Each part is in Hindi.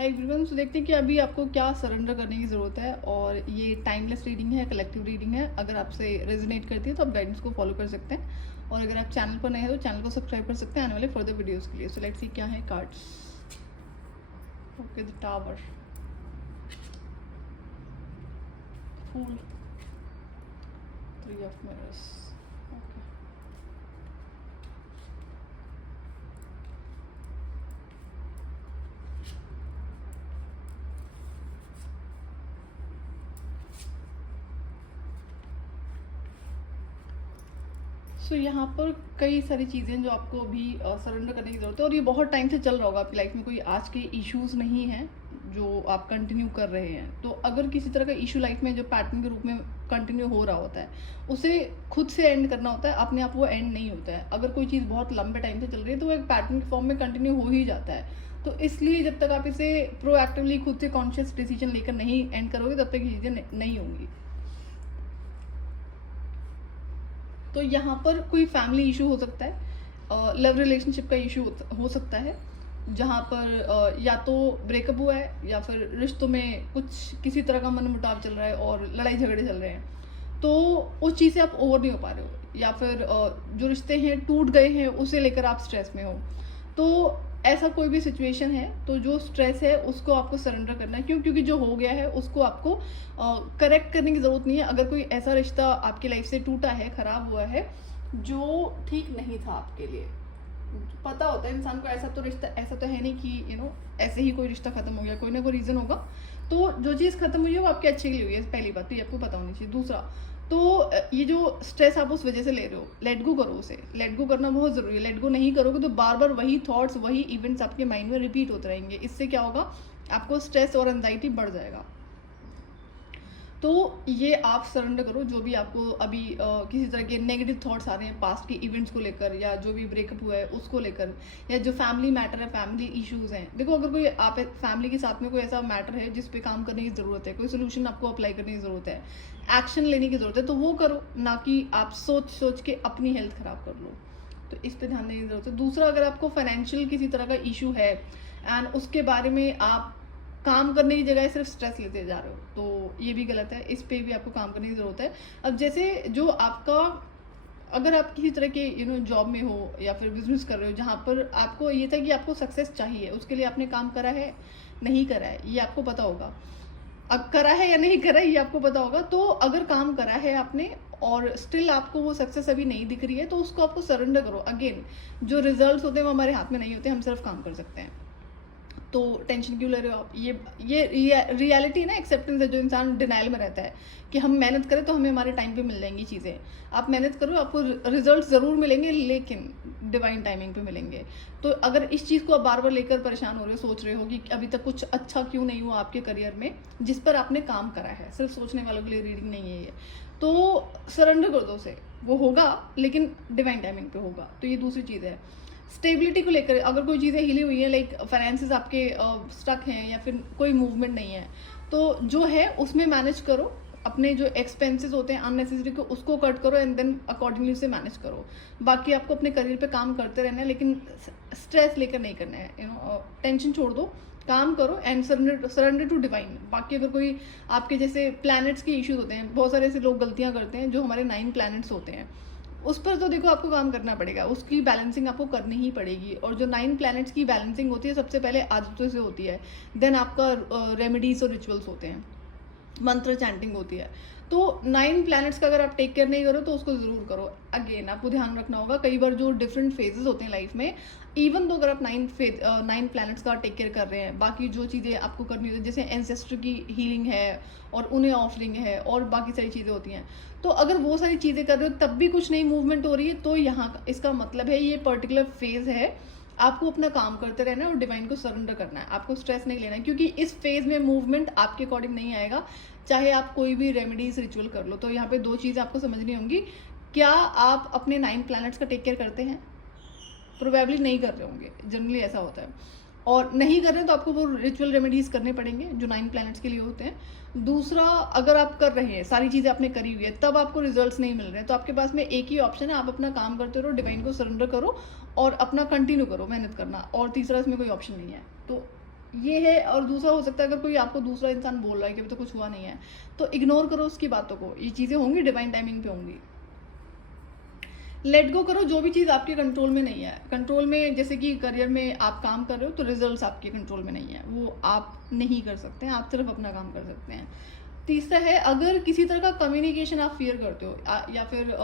हाय एवरीवन, तो देखते हैं कि अभी आपको क्या सरेंडर करने की ज़रूरत है। और ये टाइमलेस रीडिंग है, कलेक्टिव रीडिंग है। अगर आपसे रेजोनेट करती है तो आप गाइडेंस को फॉलो कर सकते हैं। और अगर आप चैनल पर नए हैं तो चैनल को सब्सक्राइब कर सकते हैं आने वाले फर्दर वीडियोस के लिए। सो लेट्स सी क्या है cards. Okay, the tower, fool, 3 of mirrors. Okay, so यहाँ पर कई सारी चीज़ें जो आपको अभी सरेंडर करने की ज़रूरत है। और ये बहुत टाइम से चल रहा होगा आपकी लाइफ में, कोई आज के इश्यूज नहीं हैं जो आप कंटिन्यू कर रहे हैं। तो अगर किसी तरह का इशू लाइफ में जो पैटर्न के रूप में कंटिन्यू हो रहा होता है, उसे खुद से एंड करना होता है। अपने आप वो एंड नहीं होता है। अगर कोई चीज़ बहुत लंबे टाइम से चल रही है तो वो एक पैटर्न के फॉर्म में कंटिन्यू हो ही जाता है। तो इसलिए जब तक आप इसे प्रोएक्टिवली खुद से कॉन्शियस डिसीजन लेकर नहीं एंड करोगे तब तक ये चीज़ें नहीं होंगी। तो यहाँ पर कोई फैमिली इशू हो सकता है, लव रिलेशनशिप का इशू हो सकता है, जहाँ पर या तो ब्रेकअप हुआ है या फिर रिश्तों में कुछ किसी तरह का मनमुटाव चल रहा है और लड़ाई झगड़े चल रहे हैं। तो उस चीज़ से आप ओवर नहीं हो पा रहे हो, या फिर जो रिश्ते हैं टूट गए हैं उसे लेकर आप स्ट्रेस में हो। तो ऐसा कोई भी सिचुएशन है तो जो स्ट्रेस है उसको आपको सरेंडर करना है। क्योंकि जो हो गया है उसको आपको करेक्ट करने की ज़रूरत नहीं है। अगर कोई ऐसा रिश्ता आपकी लाइफ से टूटा है, ख़राब हुआ है, जो ठीक नहीं था आपके लिए, पता होता है इंसान को, ऐसा तो रिश्ता ऐसा तो है नहीं कि ऐसे ही कोई रिश्ता खत्म हो गया, कोई ना कोई रीज़न होगा। तो जो चीज़ खत्म हुई है वो आपके अच्छे के लिए हुई है, पहली बात तो ये आपको पता होनी चाहिए। दूसरा, तो ये जो स्ट्रेस आप उस वजह से ले रहे हो, लेट गो करो उसे। लेट गो करना बहुत ज़रूरी है। लेट गो नहीं करोगे तो बार बार वही थॉट्स, वही इवेंट्स आपके माइंड में रिपीट होते रहेंगे। इससे क्या होगा, आपको स्ट्रेस और एंजाइटी बढ़ जाएगा। तो ये आप सरेंडर करो जो भी आपको अभी किसी तरह के नेगेटिव थॉट्स आ रहे हैं पास्ट के इवेंट्स को लेकर, या जो भी ब्रेकअप हुआ है उसको लेकर, या जो फैमिली मैटर है, फैमिली इश्यूज हैं। देखो, अगर कोई आप फैमिली के साथ में कोई ऐसा मैटर है जिस पे काम करने की ज़रूरत है, कोई सोल्यूशन आपको अप्लाई करने की ज़रूरत है, एक्शन लेने की ज़रूरत है, तो वो करो, ना कि आप सोच सोच के अपनी हेल्थ ख़राब कर लो। तो इस पे ध्यान देने की ज़रूरत है। दूसरा, अगर आपको फाइनेंशियल किसी तरह का इशू है एंड उसके बारे में आप काम करने की जगह सिर्फ स्ट्रेस लेते जा रहे हो, तो ये भी गलत है। इस पे भी आपको काम करने की ज़रूरत है। अब जैसे जो आपका, अगर आप किसी तरह के जॉब में हो या फिर बिजनेस कर रहे हो जहाँ पर आपको ये था कि आपको सक्सेस चाहिए, उसके लिए आपने काम करा है, नहीं करा है, ये आपको पता होगा। अब करा है या नहीं करा है ये आपको पता होगा। तो अगर काम करा है आपने और स्टिल आपको वो सक्सेस अभी नहीं दिख रही है, तो उसको आपको सरेंडर करो। अगेन, जो रिजल्ट्स होते हैं वो हमारे हाथ में नहीं होते, हम सिर्फ काम कर सकते हैं। तो टेंशन क्यों ले रहे हो आप? ये रियलिटी ना, एक्सेप्टेंस है। जो इंसान डिनाइल में रहता है कि हम मेहनत करें तो हमें हमारे टाइम पे मिल जाएंगी चीज़ें। आप मेहनत करो, आपको रिजल्ट ज़रूर मिलेंगे, लेकिन डिवाइन टाइमिंग पे मिलेंगे। तो अगर इस चीज़ को आप बार बार लेकर परेशान हो रहे हो, सोच रहे हो कि अभी तक कुछ अच्छा क्यों नहीं हुआ आपके करियर में जिस पर आपने काम करा है, सिर्फ सोचने वालों के लिए रीडिंग नहीं है ये, तो सरेंडर कर दो उसे। वो होगा लेकिन डिवाइन टाइमिंग पे होगा। तो ये दूसरी चीज़ है। स्टेबिलिटी को लेकर अगर कोई चीज़ें हिली हुई हैं, लाइक फाइनेंसेस आपके स्टक हैं या फिर कोई मूवमेंट नहीं है, तो जो है उसमें मैनेज करो। अपने जो एक्सपेंसेस होते हैं अननेसेसरी को, उसको कट करो एंड देन अकॉर्डिंगली उसे मैनेज करो। बाकी आपको अपने करियर पे काम करते रहना है, लेकिन स्ट्रेस लेकर नहीं करना है। टेंशन छोड़ दो, काम करो एंड सरेंडर टू डिवाइन। बाकी अगर कोई आपके जैसे प्लैनेट्स के इश्यूज होते हैं, बहुत सारे ऐसे लोग गलतियां करते हैं, जो हमारे 9 प्लैनेट्स होते हैं उस पर तो देखो आपको काम करना पड़ेगा, उसकी बैलेंसिंग आपको करनी ही पड़ेगी। और जो 9 प्लैनेट्स की बैलेंसिंग होती है सबसे पहले आदतों से होती है, देन आपका रेमेडीज और रिचुअल्स होते हैं, मंत्र चैंटिंग होती है। तो 9 प्लैनेट्स का अगर आप टेक केयर नहीं करो तो उसको ज़रूर करो। अगेन आपको ध्यान रखना होगा, कई बार जो डिफरेंट फेजेस होते हैं लाइफ में, इवन तो अगर आप 9 प्लैनेट्स का टेक केयर कर रहे हैं, बाकी जो चीज़ें आपको करनी होती है जैसे एंसेस्टर की हीलिंग है और उन्हें ऑफरिंग है और बाकी सारी चीज़ें होती हैं, तो अगर वो सारी चीज़ें कर रहे हो तब भी कुछ नई मूवमेंट हो रही है, तो यहाँ इसका मतलब है ये पर्टिकुलर फेज है, आपको अपना काम करते रहना है और डिवाइन को सरेंडर करना है। आपको स्ट्रेस नहीं लेना है, क्योंकि इस फेज में मूवमेंट आपके अकॉर्डिंग नहीं आएगा, चाहे आप कोई भी रेमेडीज रिचुअल कर लो। तो यहाँ पे 2 चीज़ें आपको समझनी होंगी। क्या आप अपने 9 प्लैनेट्स का टेक केयर करते हैं? प्रोबेबली नहीं कर रहे होंगे, जनरली ऐसा होता है। और नहीं कर रहे तो आपको वो रिचुअल रेमेडीज करने पड़ेंगे जो 9 प्लैनेट्स के लिए होते हैं। दूसरा, अगर आप कर रहे हैं, सारी चीज़ें आपने करी हुई है, तब आपको रिजल्ट्स नहीं मिल रहे हैं, तो आपके पास में एक ही ऑप्शन है, आप अपना काम करते रहो, डिवाइन को सरेंडर करो और अपना कंटिन्यू करो मेहनत करना। और तीसरा, इसमें कोई ऑप्शन नहीं है। तो ये है। और दूसरा हो सकता है, अगर कोई आपको दूसरा इंसान बोल रहा है कि अभी तो कुछ हुआ नहीं है, तो इग्नोर करो उसकी बातों को। ये चीज़ें होंगी, डिवाइन टाइमिंग पे होंगी। लेट गो करो जो भी चीज़ आपके कंट्रोल में नहीं है। कंट्रोल में जैसे कि करियर में आप काम कर रहे हो तो रिजल्ट्स आपके कंट्रोल में नहीं है, वो आप नहीं कर सकते हैं, आप सिर्फ अपना काम कर सकते हैं। तीसरा है, अगर किसी तरह का कम्युनिकेशन आप फियर करते हो या फिर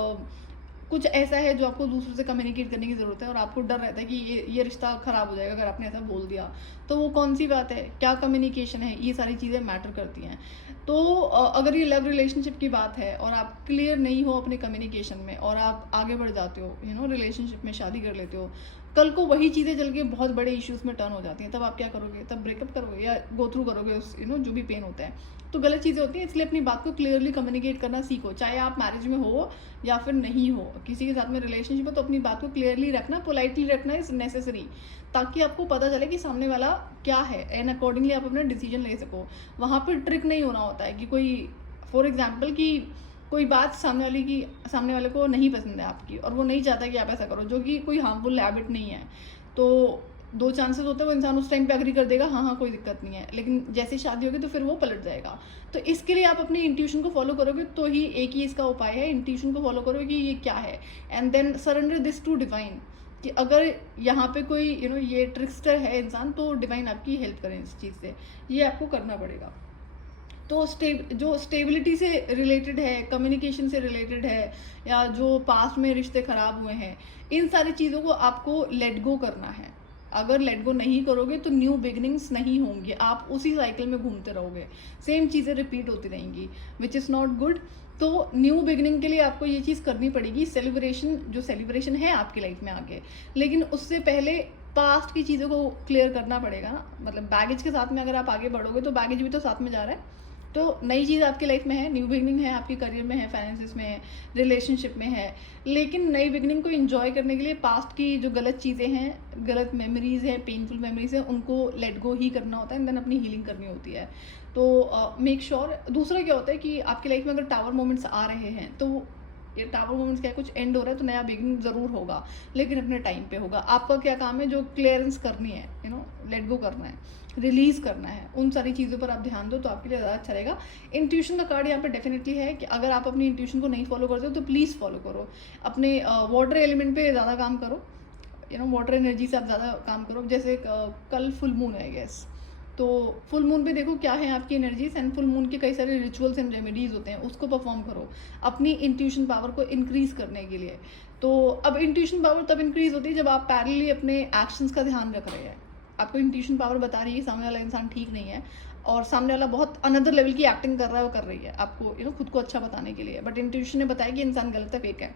कुछ ऐसा है जो आपको दूसरों से कम्युनिकेट करने की ज़रूरत है और आपको डर रहता है कि ये रिश्ता ख़राब हो जाएगा अगर आपने ऐसा बोल दिया, तो वो कौन सी बात है, क्या कम्युनिकेशन है, ये सारी चीज़ें मैटर करती हैं। तो अगर ये लव रिलेशनशिप की बात है और आप क्लियर नहीं हो अपने कम्युनिकेशन में और आप आगे बढ़ जाते हो, रिलेशनशिप में शादी कर लेते हो, कल को वही चीज़ें चल के बहुत बड़े इश्यूज में टर्न हो जाती हैं, तब आप क्या करोगे? तब ब्रेकअप करोगे या गो थ्रू करोगे उस जो भी पेन होता है। तो गलत चीज़ें होती हैं, इसलिए अपनी बात को क्लियरली कम्युनिकेट करना सीखो। चाहे आप मैरिज में हो या फिर नहीं हो, किसी के साथ में रिलेशनशिप हो, तो अपनी बात को क्लियरली रखना, पोलाइटली रखना इज नेसेसरी, ताकि आपको पता चले कि सामने वाला क्या है एंड अकॉर्डिंगली आप अपना डिसीजन ले सको। वहाँ पर ट्रिक नहीं होना होता है कि कोई, फॉर एग्जाम्पल, कि कोई बात सामने वाले को नहीं पसंद है आपकी और वो नहीं चाहता कि आप ऐसा करो, जो कि कोई हार्मफुल हैबिट नहीं है, तो दो चांसेस होते हैं, वो इंसान उस टाइम पे एग्री कर देगा, हाँ कोई दिक्कत नहीं है, लेकिन जैसे शादी होगी तो फिर वो पलट जाएगा। तो इसके लिए आप अपनी इंट्यूशन को फॉलो करोगे तो ही एक ही इसका उपाय है, इंट्यूशन को फॉलो करोगे कि ये क्या है, and then surrender this to divine, कि अगर यहाँ पे कोई ये ट्रिक्स्टर है इंसान, तो डिवाइन आपकी हेल्प करें इस चीज़ से, ये आपको करना पड़ेगा। तो जो स्टेबिलिटी से रिलेटेड है, कम्युनिकेशन से रिलेटेड है, या जो पास्ट में रिश्ते खराब हुए हैं, इन सारी चीज़ों को आपको लेट गो करना है। अगर लेट गो नहीं करोगे तो न्यू बिगनिंग्स नहीं होंगे, आप उसी साइकिल में घूमते रहोगे, सेम चीज़ें रिपीट होती रहेंगी, विच इज़ नॉट गुड। तो न्यू बिगनिंग के लिए आपको ये चीज़ करनी पड़ेगी, सेलिब्रेशन है आपकी लाइफ में आगे, लेकिन उससे पहले पास्ट की चीज़ों को क्लियर करना पड़ेगा ना। मतलब बैगेज के साथ में अगर आप आगे बढ़ोगे तो बैगेज भी तो साथ में जा रहा है। तो नई चीज़ आपकी लाइफ में है, न्यू बिगनिंग है, आपके करियर में है, फाइनेंसिस में है, रिलेशनशिप में है, लेकिन नई बिगनिंग को एंजॉय करने के लिए पास्ट की जो गलत चीज़ें हैं, गलत मेमोरीज हैं, पेनफुल मेमोरीज हैं, उनको लेट गो ही करना होता है, एंड देन अपनी हीलिंग करनी होती है। तो मेक श्योर। दूसरा क्या होता है कि आपकी लाइफ में अगर टावर मोमेंट्स आ रहे हैं, तो ये टावर मोमेंट्स क्या, कुछ एंड हो रहा है तो नया बिगिनिंग ज़रूर होगा, लेकिन अपने टाइम पे होगा। आपका क्या काम है, जो क्लियरेंस करनी है, लेट गो करना है, रिलीज करना है, उन सारी चीज़ों पर आप ध्यान दो तो आपके लिए ज़्यादा अच्छा रहेगा। इंट्यूशन का कार्ड यहाँ पे डेफिनेटली है कि अगर आप अपनी इंट्यूशन को नहीं फॉलो करते हो तो प्लीज़ फॉलो करो। अपने वाटर एलिमेंट पे ज़्यादा काम करो, वाटर एनर्जी से आप ज़्यादा काम करो। जैसे कल फुल मून है, गेस, तो फुल मून पे देखो क्या है आपकी एनर्जीज, एंड फुल मून के कई सारे रिचुअल्स एंड रेमेडीज होते हैं, उसको परफॉर्म करो अपनी इंट्यूशन पावर को इंक्रीज करने के लिए। तो अब इंट्यूशन पावर तब इंक्रीज होती है जब आप पैरेलली अपने एक्शंस का ध्यान रख रहे हैं। आपको इंट्यूशन पावर बता रही है सामने वाला इंसान ठीक नहीं है, और सामने वाला बहुत अनदर लेवल की एक्टिंग कर रहा है, वो कर रही है आपको खुद को अच्छा बताने के लिए, बट इंट्यूशन ने बताया कि इंसान गलत है, फेक है।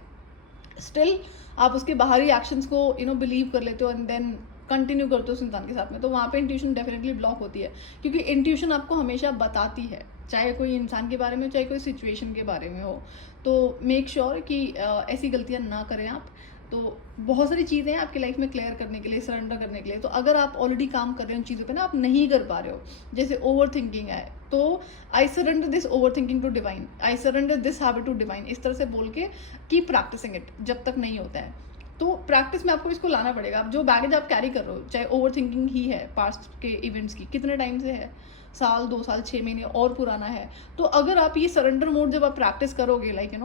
स्टिल आप उसके बाहरी एक्शंस को बिलीव कर लेते हो एंड देन कंटिन्यू करते हो उस इंसान के साथ में, तो वहाँ पे इंट्यूशन डेफिनेटली ब्लॉक होती है, क्योंकि इंट्यूशन आपको हमेशा बताती है, चाहे कोई इंसान के बारे में, चाहे कोई सिचुएशन के बारे में हो। तो मेक श्योर कि ऐसी गलतियाँ ना करें आप। तो बहुत सारी चीज़ें हैं आपकी लाइफ में क्लियर करने के लिए, सरेंडर करने के लिए। तो अगर आप ऑलरेडी काम कर रहे हो उन चीज़ों पे ना, आप नहीं कर पा रहे हो, जैसे ओवर थिंकिंग है, तो I surrender this over thinking to divine, I surrender this habit to divine, इस तरह से बोल के कीप प्रैक्टिसिंग इट जब तक नहीं होता है। तो प्रैक्टिस में आपको इसको लाना पड़ेगा। अब जो बैगेज आप कैरी कर रहे हो, चाहे ओवर थिंकिंग ही है पास्ट के इवेंट्स की, कितने टाइम से है, साल, 2 साल, 6 महीने और पुराना है, तो अगर आप ये सरेंडर मोड जब आप प्रैक्टिस करोगे, लाइक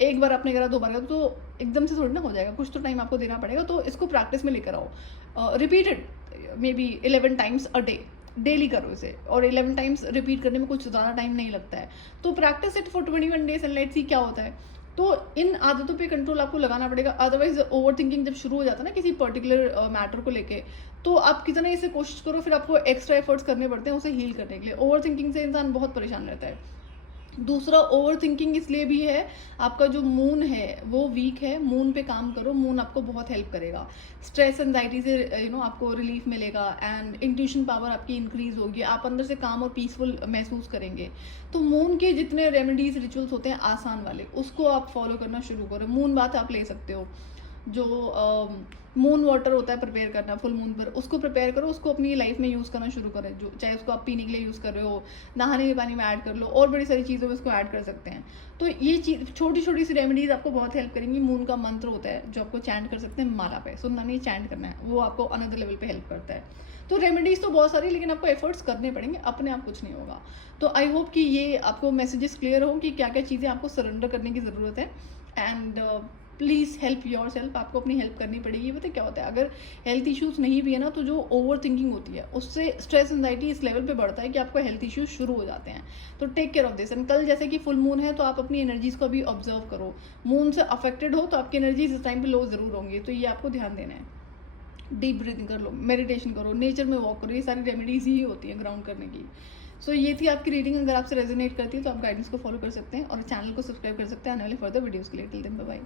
एक बार आपने करा, 2 बार करा, तो एकदम से थोड़ी ना हो जाएगा, कुछ तो टाइम आपको देना पड़ेगा। तो इसको प्रैक्टिस में लेकर आओ, repeated may be 11 times a day, daily करो इसे, और 11 टाइम्स रिपीट करने में कुछ ज़्यादा टाइम नहीं लगता है। तो practice it for 21 days and let's see क्या होता है। तो इन आदतों पे कंट्रोल आपको लगाना पड़ेगा, अदरवाइज ओवर थिंकिंग जब शुरू हो जाता है ना किसी पर्टिकुलर मैटर को लेके, तो आप कितना इसे कोशिश करो, फिर आपको एक्स्ट्रा एफर्ट्स करने पड़ते हैं उसे हील करने के लिए। ओवर थिंकिंग से इंसान बहुत परेशान रहता है। दूसरा, ओवर थिंकिंग इसलिए भी है, आपका जो मून है वो वीक है, मून पे काम करो, मून आपको बहुत हेल्प करेगा, स्ट्रेस एंजाइटी से आपको रिलीफ मिलेगा, एंड इंट्यूशन पावर आपकी इंक्रीज होगी, आप अंदर से काम और पीसफुल महसूस करेंगे। तो मून के जितने रेमेडीज रिचुअल्स होते हैं आसान वाले, उसको आप फॉलो करना शुरू करो। मून बाथ आप ले सकते हो, जो मून वाटर होता है प्रिपेयर करना फुल मून पर, उसको प्रिपेयर करो, उसको अपनी लाइफ में यूज़ करना शुरू करें। जो चाहे उसको आप पीने के लिए यूज़ कर रहे हो, नहाने के पानी में ऐड कर लो, और बड़ी सारी चीज़ों में इसको ऐड कर सकते हैं। तो ये चीज़ छोटी छोटी सी रेमेडीज आपको बहुत हेल्प करेंगी। मून का मंत्र होता है जो आपको चैंट कर सकते हैं माला पे, सुनना नहीं, चैंट करना है, वो आपको अनदर लेवल पे हेल्प करता है। तो रेमेडीज़ तो बहुत सारी, लेकिन आपको एफर्ट्स करने पड़ेंगे, अपने आप कुछ नहीं होगा। तो आई होप कि ये आपको मैसेजेस क्लियर हो कि क्या-क्या चीज़ें आपको सरेंडर करने की ज़रूरत है। एंड प्लीज़ हेल्प योरसेल्फ, आपको अपनी हेल्प करनी पड़ेगी। पता है क्या होता है, अगर हेल्थ इश्यूज़ नहीं भी है ना, तो जो ओवर थिंकिंग होती है उससे स्ट्रेस एंजाइटी इस लेवल पे बढ़ता है कि आपको हेल्थ इश्यूज शुरू हो जाते हैं। तो take care of this. And कल जैसे कि फुल मून है, तो आप अपनी एनर्जीज को अभी ऑब्जर्व करो। मून से अफेक्टेड हो तो आपकी एनर्जीज इस टाइम पे लो जरूर होंगी, तो ये आपको ध्यान देना है। डीप ब्रीथिंग कर लो, मेडिटेशन करो, नेचर में वॉक करो, ये सारी रेमेडीज ही होती हैं ग्राउंड करने की। सो ये थी आपकी रीडिंग। अगर आपसे रेजोनेट करती है तो आप गाइडेंस को फॉलो कर सकते हैं और चैनल को सब्सक्राइब कर सकते हैं आने वाले फर्दर वीडियोज़ के लिए। Till then bye bye.